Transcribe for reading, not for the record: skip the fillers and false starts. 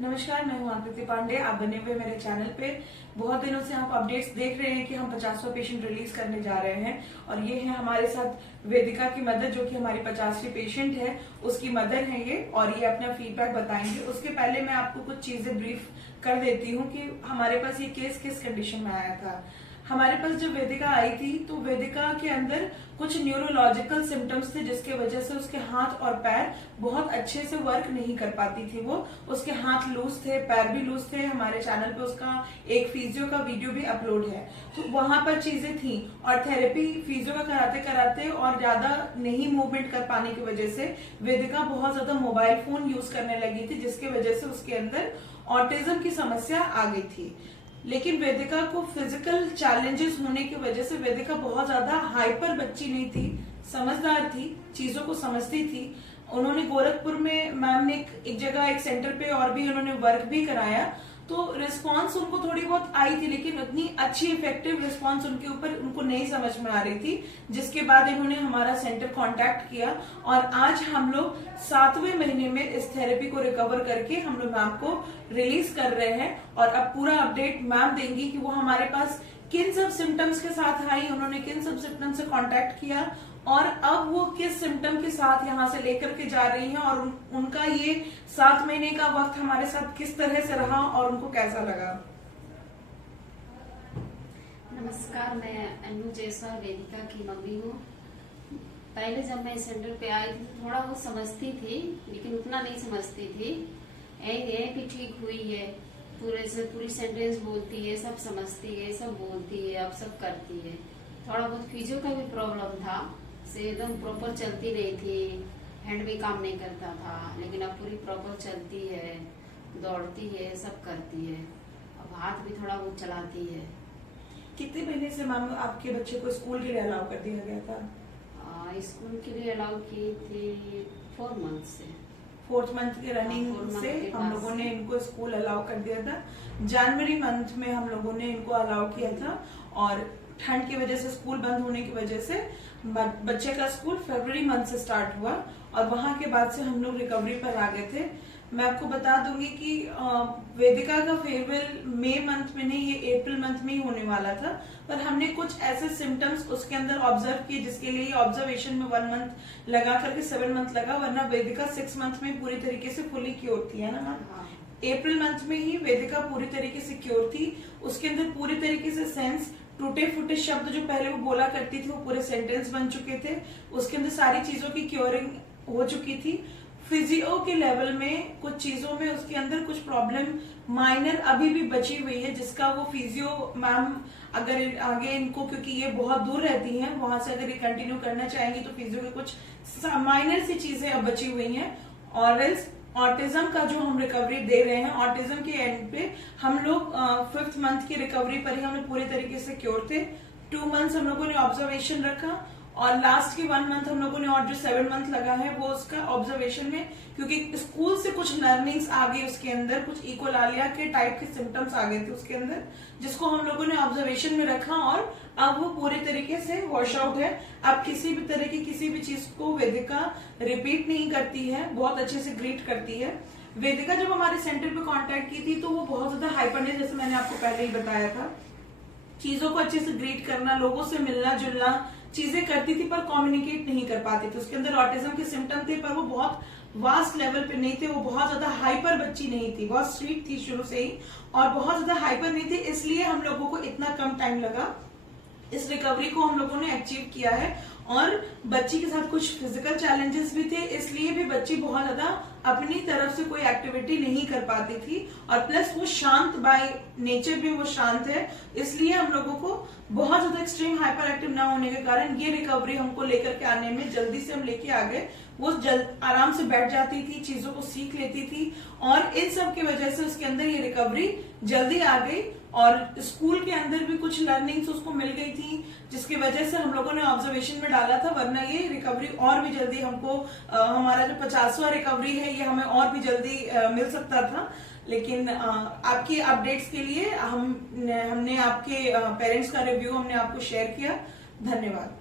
नमस्कार, मैं हूं आकृति पांडे। आप बने हुए मेरे चैनल पे बहुत दिनों से आप अपडेट्स देख रहे हैं कि हम 50वां पेशेंट रिलीज करने जा रहे हैं और ये है हमारे साथ वेदिका की मदर, जो कि हमारी 50वीं पेशेंट है, उसकी मदर है ये, और ये अपना फीडबैक बताएंगे। उसके पहले मैं आपको कुछ चीजें ब्रीफ कर देती हूँ कि हमारे पास ये केस किस कंडीशन में आया था। हमारे पास जब वेदिका आई थी तो वेदिका के अंदर कुछ न्यूरोलॉजिकल सिम्टम्स थे, जिसके वजह से उसके हाथ और पैर बहुत अच्छे से वर्क नहीं कर पाती थी। वो उसके हाथ लूज थे, पैर भी लूज थे। हमारे चैनल पे उसका एक फिजियो का वीडियो भी अपलोड है, तो वहां पर चीजें थी। और थेरेपी फिजियो का कराते कराते और ज्यादा नहीं मूवमेंट कर पाने की वजह से वेदिका बहुत ज्यादा मोबाइल फोन यूज करने लगी थी, जिसके वजह से उसके अंदर ऑटिज्म की समस्या आ गई थी। लेकिन वेदिका को फिजिकल चैलेंजेस होने की वजह से वेदिका बहुत ज्यादा हाइपर बच्ची नहीं थी, समझदार थी, चीजों को समझती थी। उन्होंने गोरखपुर में मैम ने एक जगह एक सेंटर पे और भी उन्होंने वर्क भी कराया, तो रिस्पांस उनको थोड़ी बहुत आई थी, लेकिन उतनी अच्छी इफेक्टिव रिस्पांस उनके ऊपर उनको नहीं समझ में आ रही थी। जिसके बाद इन्होंने हमारा सेंटर कांटेक्ट किया और आज हम लोग 7वें महीने में इस थेरेपी को रिकवर करके हम लोग मैम को रिलीज कर रहे हैं। और अब पूरा अपडेट मैम देंगी कि वो हमारे पास किन सब सिम्टम्स के साथ आई, उन्होंने किन सब सिम्टम्स से कांटेक्ट किया और अब वो किस सिम्टम के साथ यहाँ से लेकर के जा रही हैं, और उनका ये 7 महीने का वक्त हमारे साथ किस तरह से रहा और उनको कैसा लगा। नमस्कार, मैं अनु जैसा वेदिका की मम्मी हूँ। पहले जब मैं सेंटर पे आई थी थोड़ा बहुत समझती थी, लेकिन उतना नहीं समझती थी। ये कि ठीक हुई है, पूरी सेंटेंस बोलती है, सब समझती है, सब बोलती है, अब सब करती है। थोड़ा बहुत फिजियो का भी प्रॉब्लम था, से एकदम प्रॉपर चलती नहीं थी, हैंड भी काम नहीं करता था, लेकिन अब पूरी प्रॉपर चलती है, दौड़ती है, सब करती है। अब हाथ भी थोड़ा बहुत चलाती है। कितने महीने से मैम आपके बच्चे को स्कूल के लिए अलाउ कर दिया गया था? स्कूल के लिए अलाउ की थी 4 मंथ से। 4th मंथ के रनिंग से हम लोगों ने इनको स्कूल अलाउ कर दिया था। जनवरी मंथ में हम लोगों ने इनको अलाउ किया था और ठंड की वजह से, स्कूल बंद होने की वजह से बच्चे का स्कूल फरवरी मंथ से स्टार्ट हुआ और वहां के बाद से हम लोग रिकवरी पर आ गए थे। मैं आपको बता दूंगी कि वेदिका का फेयरवेल मई मंथ में नहीं, ये अप्रैल मंथ में ही होने वाला था, पर हमने कुछ ऐसे सिम्टम्स उसके अंदर ऑब्जर्व किए जिसके लिए ऑब्जर्वेशन में 1 मंथ लगा करके 7 मंथ लगा, वरना वेदिका 6 मंथ में पूरी तरीके से फुली क्योर थी, है ना मैम। अप्रैल मंथ में ही वेदिका पूरी तरीके से क्योर थी। उसके अंदर पूरी तरीके से सेंस, टूटे फूटे शब्द जो पहले वो बोला करती थी वो पूरे सेंटेंस बन चुके थे। उसके अंदर सारी चीजों की क्योरिंग हो चुकी थी। फिजियो के लेवल में कुछ चीजों में उसके अंदर कुछ प्रॉब्लम माइनर अभी भी बची हुई है, जिसका वो फिजियो मैम अगर आगे इनको, क्योंकि ये बहुत दूर रहती हैं, वहां से अगर ये कंटिन्यू करना चाहेंगी तो फिजियो के कुछ माइनर सी चीजें अब बची हुई हैं। और एल्स ऑटिज्म का जो हम रिकवरी दे रहे हैं, ऑटिज्म के एंड पे हम लोग 5th मंथ की रिकवरी पर ही हम लोग पूरी तरीके से क्योर थे। 2 मंथ्स हम लोगों ने ऑब्जर्वेशन रखा और लास्ट के 1 मंथ हम लोगों ने, और जो 7 मंथ लगा है वो उसका ऑब्जर्वेशन में, क्योंकि स्कूल से कुछ लर्निंग्स आ गई उसके अंदर, कुछ इकोलालिया के टाइप के सिम्टम्स आ गए थे उसके अंदर, जिसको हम लोगों ने ऑब्जर्वेशन में रखा और अब वो पूरी तरीके से वॉश आउट है। अब किसी भी तरह की किसी भी चीज को वेदिका रिपीट नहीं करती है, बहुत अच्छे से ग्रीट करती है। वेदिका जब हमारे सेंटर पे कांटेक्ट की थी तो वो बहुत ज्यादा हाइपर नहीं, जैसे मैंने आपको पहले ही बताया था, चीजों को अच्छे से ग्रीट करना, लोगों से मिलना जुलना, चीजें करती थी पर कम्युनिकेट नहीं कर पाती थी। उसके अंदर ऑटिज्म के सिम्टम थे पर वो बहुत वास्ट लेवल पे नहीं थे, वो बहुत ज्यादा हाइपर बच्ची नहीं थी, बहुत स्वीट थी शुरू से ही और बहुत ज्यादा हाइपर नहीं थी। इसलिए हम लोगों को इतना कम टाइम लगा, इस रिकवरी को हम लोगों ने अचीव किया है। और बच्ची के साथ कुछ फिजिकल चैलेंजेस भी थे, इसलिए भी बच्ची बहुत ज्यादा अपनी तरफ से कोई एक्टिविटी नहीं कर पाती थी और प्लस वो शांत बाय नेचर भी वो शांत है, इसलिए हम लोगों को बहुत ज्यादा एक्सट्रीम हाइपर एक्टिव ना होने के कारण ये रिकवरी हमको लेकर के आने में जल्दी से हम लेके आ गए। वो आराम से बैठ जाती थी, चीजों को सीख लेती थी और इन सब की वजह से उसके अंदर ये रिकवरी जल्दी आ गई। और स्कूल के अंदर भी कुछ लर्निंग्स उसको मिल गई थी, जिसकी वजह से हम लोगों ने ऑब्जर्वेशन में डाला था, वरना ये रिकवरी और भी जल्दी हमको, हमारा जो 50वां रिकवरी है ये हमें और भी जल्दी मिल सकता था। लेकिन आपकी अपडेट्स के लिए हमने आपके पेरेंट्स का रिव्यू हमने आपको शेयर किया। धन्यवाद।